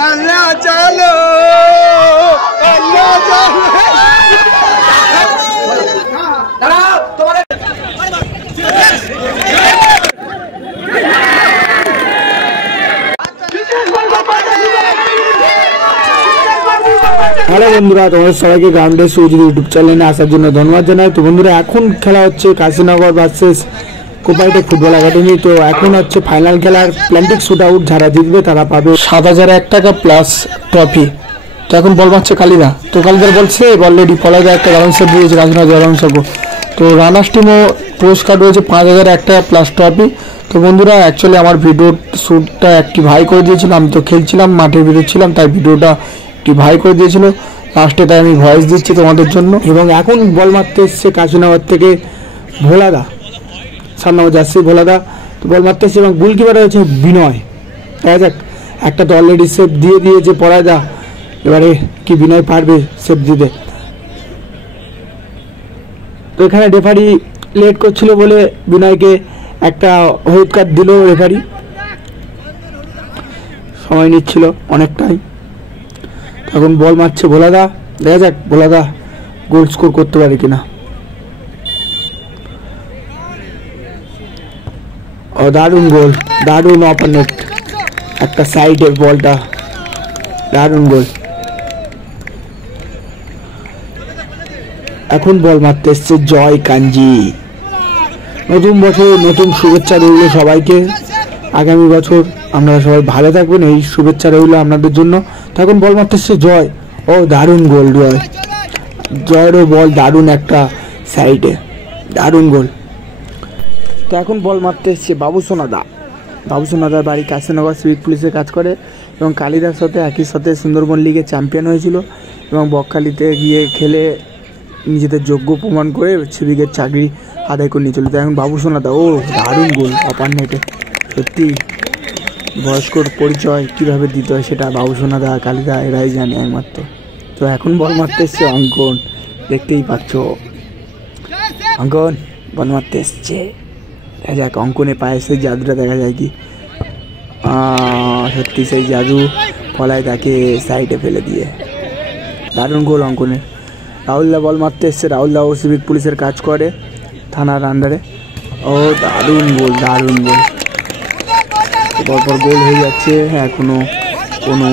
বাংলা চলো, বাংলা চলো। হ্যালো বন্ধুরা, তোমাদের সবাইকে গ্রাউন্ডে সুযোগ ইউটিউব চ্যানেলে আসার জন্য ধন্যবাদ জানাই। তো বন্ধুরা, এখন খেলা হচ্ছে কাশীনগর ভার্সেস কোপাইটেক ফুটবল একাডেমি। তো এখন হচ্ছে ফাইনাল খেলার প্ল্যান্টিক শুট আউট। যারা জিতবে তারা পাবে 7,001 টাকা প্লাস ট্রফি। তো এখন বল মারছে কালিদা। তো কালিদার বলছে বল রেডি, পলাদা একটা রাউন্ড সেট দিয়েছে কাশীনগর রাউন্ড সেট। তো রানার্স টিমও পুরস্কার রয়েছে 5,001 টাকা প্লাস ট্রফি। তো বন্ধুরা, অ্যাকচুয়ালি আমার ভিডিও শ্যুটটা একটি ভাই করে দিয়েছিলাম। আমি তো খেলছিলাম, মাঠের ভিতরে ছিলাম, তাই ভিডিওটা একটি ভাই করে দিয়েছিল লাস্টে, তাই আমি ভয়েস দিচ্ছি তোমাদের জন্য। এবং এখন বল মারতে এসছে কাশীনগর থেকে ভোলাদা, 7 নম্বর জার্সি ভোলাদা। তো বল মারতে এসছে এবং গোলকিপার হয়েছে বিনয়। দেখা যাক, একটা তো অলরেডি সেভ দিয়ে দিয়েছে পরাদা, এবারে কি বিনয় পারবে সেভ দিতে। তো এখানে রেফারি লেট করছিল বলে বিনয়কে একটা হলুদ কার্ড দিল রেফারি, সময় নিচ্ছিল অনেকটাই। এখন বল মারছে ভোলাদা, দেখা যাক ভোলাদা গোল স্কোর করতে পারে কিনা। ও দারুণ গোল, দারুণ অপারনেট, একটা সাইডে বলটা, দারুণ গোল। এখন বল মারতে এসছে জয় কাঞ্জি। নতুন বছর নতুন শুভেচ্ছা রইল সবাইকে। আগামী বছর আপনারা সবাই ভালো থাকবেন, এই শুভেচ্ছা রইল আপনাদের জন্য। তখন বল মারতে এসছে জয়। ও দারুণ গোল, জয়েরও বল দারুণ একটা সাইডে, দারুণ গোল। তো এখন বল মারতে এসছে বাবুসোনাদা। বাবুসোনাদার বাড়ি কাশীনগর সিভিক পুলিশে কাজ করে এবং কালিদার সাথে একই সাথে সুন্দরবন লিগে চ্যাম্পিয়ন হয়েছিল এবং বকখালিতে গিয়ে খেলে নিজেদের যোগ্য প্রমাণ করে সিভিকের চাকরি আদায় করে নিয়েছিল। তো এখন বাবুসোনাদা, ও দারুণ গোল অপার নেটে। সত্যি বয়স্কর পরিচয় কীভাবে দিতে হয় সেটা বাবুসোনাদা কালিদা এরাই জানে একমাত্র। তো এখন বল মারতে এসছে অঙ্কন, দেখতেই পাচ্ছ অঙ্কন বল মারতে এসছে। দেখা যাক অঙ্কনের পায়ে সেই জাদুটা দেখা যায় কি। সত্যি সেই জাদু ফলায় তাকে সাইডে ফেলে দিয়ে, দারুণ গোল অঙ্কনের। রাহুলদা বল মারতে এসছে। রাহুলদাও সিভিক পুলিশের কাজ করে থানার আন্ডারে। ও দারুণ গোল, দারুণ গোল। পরপর গোল হয়ে যাচ্ছে, এখনও কোনো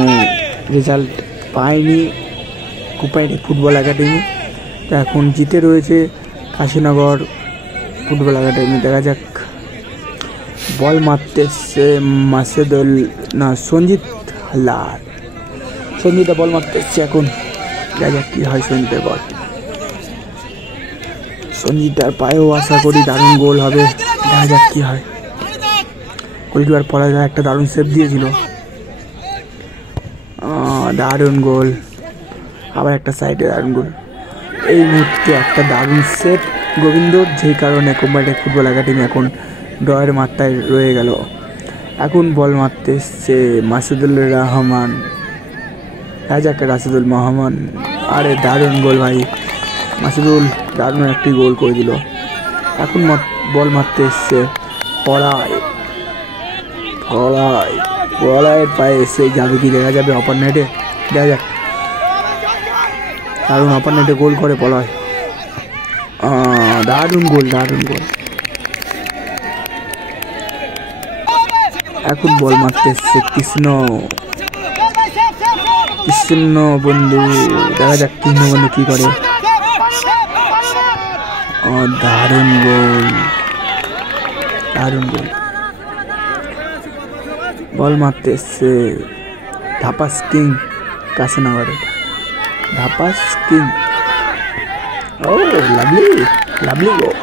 রেজাল্ট পায়নি কোপাইটেক ফুটবল একাডেমি। তো এখন জিতে রয়েছে কাশীনগর ফুটবল একাডেমি। দেখা যাক বল মারতে এসছে মাসেদুল না সঞ্জিত হালদার। সঞ্জিতা বল মারতে এসছে এখন, দেখা যাক কী হয় সঞ্জিতের বল। সঞ্জিতার পায়েও আশা করি দারুণ গোল হবে, দেখা যাক কী হয়। গোলকিপার পলাদা একটা দারুণ সেভ দিয়েছিল, দারুণ গোল। আবার একটা সাইডে দারুণ গোল। এই মুহূর্তে একটা দারুণ সেভ গোবিন্দর, যেই কারণে কোপাইটেক ফুটবল একাডেমি এখন ড্রয়ের মাত্রায় রয়ে গেল। এখন বল মারতে এসছে মাসুদুল রহমান, রাজাকে রাশিদুল রহমান। আরে দারুণ গোল ভাই, মাসুদুল দারুণ একটি গোল করে দিল। এখন বল মারতে এসছে পড়ায়। পড়ায়ের পায়ে এসে যাবে কি, দেখা যাবে অপার নেটে, দেখা যাক। দারুণ অপার নেটে গোল করে পড়ায়, দারুণ গোল, দারুণ গোল। এখন বল মারতে এসছে কৃষ্ণ বন্ধু, দেখা যাক কৃষ্ণ বন্ধু কি করে। দারুণ গোল, দারুণ গোল। বল মারতে এসছে ধাপাস কিং কাশীনগরে, ধাপাস কিং। ও লাভলি, লাভলি গোল।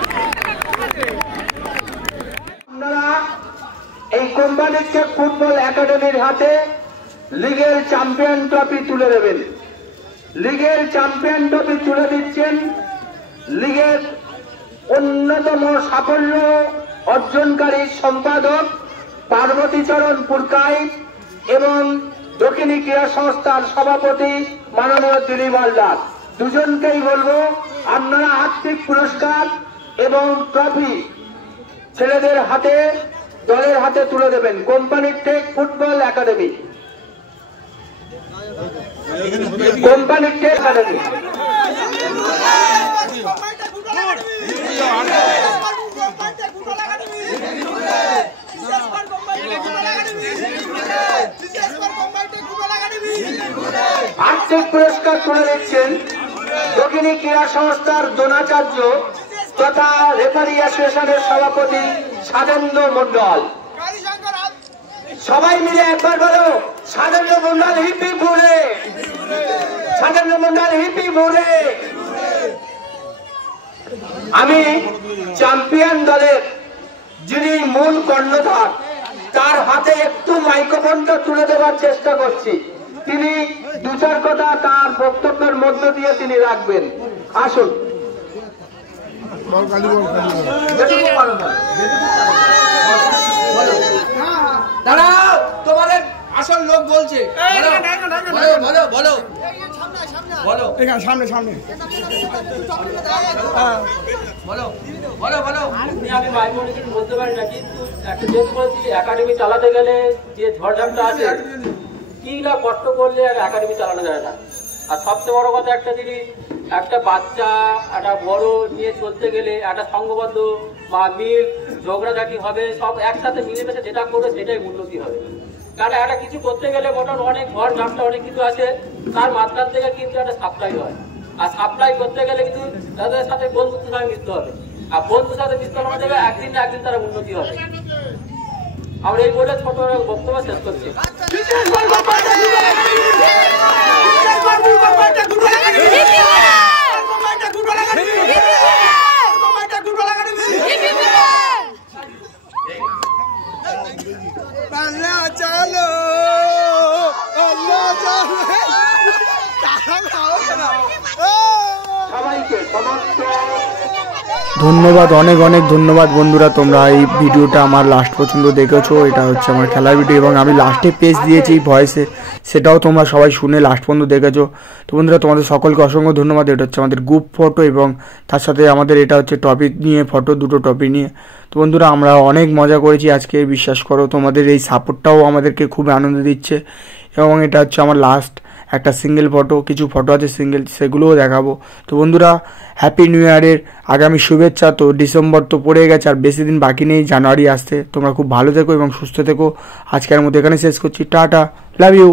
এই কোম্পানিটেক ফুটবল একাডেমির হাতে লিগের চ্যাম্পিয়ন ট্রফি তুলে দেবেন। লিগের চ্যাম্পিয়ন ট্রফি তুলে দিচ্ছেন লিগের অন্যতম সাফল্য অর্জনকারী সম্পাদক পার্বতীচরণ পুরকাইত এবং দক্ষিণী ক্রীড়া সংস্থার সভাপতি মাননীয় দিলীপ হালদার। দুজনকেই বলবো আপনারা আর্থিক পুরস্কার এবং ট্রফি ছেলেদের হাতে, দলের হাতে তুলে দেবেন। কোম্পানিটেক ফুটবল একাডেমি। Company academy. আর্থিক পুরস্কার তুলে দিচ্ছেন দক্ষিণী ক্রীড়া সংস্থার দ্রোণাচার্য তথা রেফারি অ্যাসোসিয়েশনের সভাপতি সাধেন্দ্র মন্ডল। সবাই মিলে একবার বলো সাধেন্দ্র মন্ডল হিপি বুড়ে, সাধেন্দ্র মন্ডল হিপি বুড়ে। আমি চ্যাম্পিয়ন দলের যিনি মূল কর্ণধার তার হাতে একটু মাইক্রোফোনটা তুলে দেওয়ার চেষ্টা করছি। তিনি দু চার কথা তার বক্তব্যের মধ্য দিয়ে তিনি রাখবেন। আসুন। দাঁড়াও, তোমাদের আসল লোক বলছে। বলো বলো বলো এখানে সামনে সামনে বলো বলো বলো। আমি ভাই বোন কিছু বলতে পারি না, কিন্তু একটা যেহেতু বলছি একাডেমি চালাতে গেলে যে ঝড়ঝাপটা আছে কি না কষ্ট করলে আর একাডেমি চালানো যায় না। আর সবচেয়ে বড় কথা একটা জিনিস, একটা বাচ্চা একটা বড় নিয়ে চলতে গেলে একটা সংঘবদ্ধ বা মিল ঝগড়াঝাটি হবে, সব একসাথে মিলেমিশে যেটা করবে সেটাই উন্নতি হবে। কারণ একটা কিছু করতে গেলে মোটামুটি অনেক ঝড় ঝাপটা অনেক কিছু আছে, তার মাঝখান থেকে কিন্তু একটা সাপ্লাই হয়। আর সাপ্লাই করতে গেলে কিন্তু তাদের সাথে বন্ধুত্বের সঙ্গে মিশতে হবে। আর বন্ধুর সাথে মিশতে হওয়া যাবে একদিন না একদিন তারা উন্নতি হবে। আমরা এই বলে ছোট বক্তব্য শেষ করছি। চলো সবাইকে সমস্ত ধন্যবাদ, অনেক অনেক ধন্যবাদ বন্ধুরা। তোমরা এই ভিডিওটা আমার লাস্ট পর্যন্ত দেখেছো। এটা হচ্ছে আমার খেলার ভিডিও এবং আমি লাস্টে পেজ দিয়েছি ভয়েসে, সেটাও তোমরা সবাই শুনে লাস্ট পর্যন্ত দেখেছো। তো বন্ধুরা তোমাদের সকলকে অসংখ্য ধন্যবাদ। এটা হচ্ছে আমাদের গ্রুপ ফটো এবং তার সাথে আমাদের এটা হচ্ছে টপিক নিয়ে ফটো, দুটো টপিক নিয়ে। তো বন্ধুরা আমরা অনেক মজা করেছি আজকে, বিশ্বাস করো। তোমাদের এই সাপোর্টটাও আমাদেরকে খুব আনন্দ দিচ্ছে এবং এটা হচ্ছে আমার লাস্ট একটা সিঙ্গেল ফটো, কিছু ফটো আছে সিঙ্গেল, সেগুলোও দেখাবো। তো বন্ধুরা হ্যাপি নিউ ইয়ারের আগামী শুভেচ্ছা। তো ডিসেম্বর তো পড়ে গেছে, আর বেশি দিন বাকি নেই জানুয়ারি আসতে। তোমরা খুব ভালো থেকো এবং সুস্থ থেকো। আজকের মতো এখানে শেষ করছি। Tata, love you.